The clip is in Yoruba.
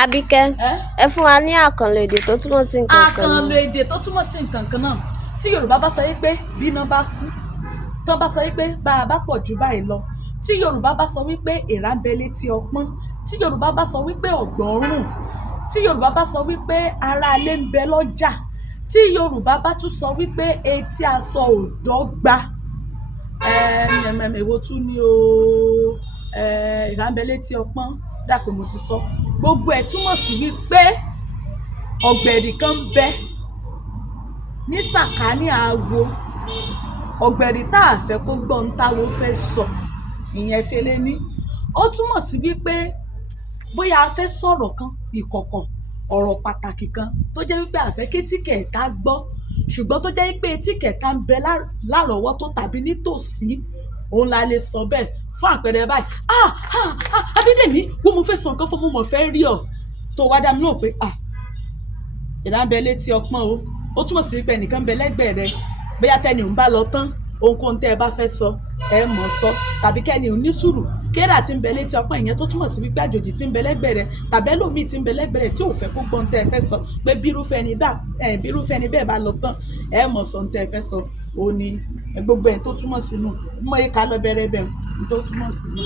Àbíkẹ́, ẹ fún wa ní àkànlò èdè tó túmọ̀ sí nǹkan kan náà. Àkànlò èdè tó túmọ̀ sí nǹkan kan náà tí Yorùbá bá sọ wípé bí iná bá kú, tán bá sọ wípé bá a bá pọ̀ jù báyìí lọ, tí Yorùbá bá sọ wípé èèrà ń bẹ létí ọpọ́n, tí Yorùbá bá sọ wípé ọ̀gbọ̀n rùn, tí Yorùbá bá sọ wípé ará ilé ń bẹ lọ́jà, tí Yorùbá bá tún sọ wípé etí aṣọ ò dọ́gba, èwo tún ni o, èèrà ń bẹ létí ọpọ́n, dà pé mo ti sọ, gbogbo ẹ̀ túmọ̀ sí wípé ọ̀gbẹ̀rì kan bẹ ní sàkání àwo, ọ̀gbẹ̀rì tá a fẹ́ kó gbọ́n táwo fẹ́ sọ, ìyẹn ṣe lé ní. Ó túmọ̀ sí wípé bóyá a fẹ́ sọ̀rọ̀ kan ìkọ̀kọ̀, ọ̀rọ̀ pàtàkì kan tó jẹ́ wípé a fẹ́ kétí kẹ̀ẹ̀ta gbọ́, ṣùgbọ́n tó jẹ́ wípé etí kẹ̀ẹ̀ta ń bẹ lárọ̀ọ́wọ́tó tàbí nítòsí, òun la lè sọ bẹ́ẹ̀. Fún àpẹẹrẹ báyìí, Abídèmí wo mo fẹ́ sọ nǹkan fún, mo mọ̀ fẹ́ rí ọ, tó wá dá mi náà pé èèrà ń bẹ létí ọpọ́n o, ó túmọ̀ sí pé ẹnìkan ń bẹ lẹ́gbẹ̀ẹ́ rẹ, bóyá tẹ́ni òun bá lọ tán, ohunkóhun tẹ́ ẹ bá fẹ́ sọ ẹ mọ̀ sọ, tàbí kẹ́ni òun ní sùúrù, kéèrà tí ń bẹ létí ọpọ́n, ìyẹn tó túmọ̀ sí wípé àjòjì tí ń bẹ lẹ́gbẹ̀ẹ́ rẹ tàbí ẹlòmíì tí ń bẹ lẹ́gbẹ̀ẹ́ rẹ tí ò fẹ́ kó gbọ́n tẹ́ ẹ fẹ́ sọ, pé bírúfẹ́ ni bẹ́ẹ̀ bá lọ tán ẹ mọ̀ sọ tẹ́ ẹ fẹ́ sọ, ó ní gbogbo ẹ̀ tó túmọ̀ sínú mọ́ ẹ̀ka lọ bẹ̀rẹ̀ bẹ̀ tó túmọ̀ sínú.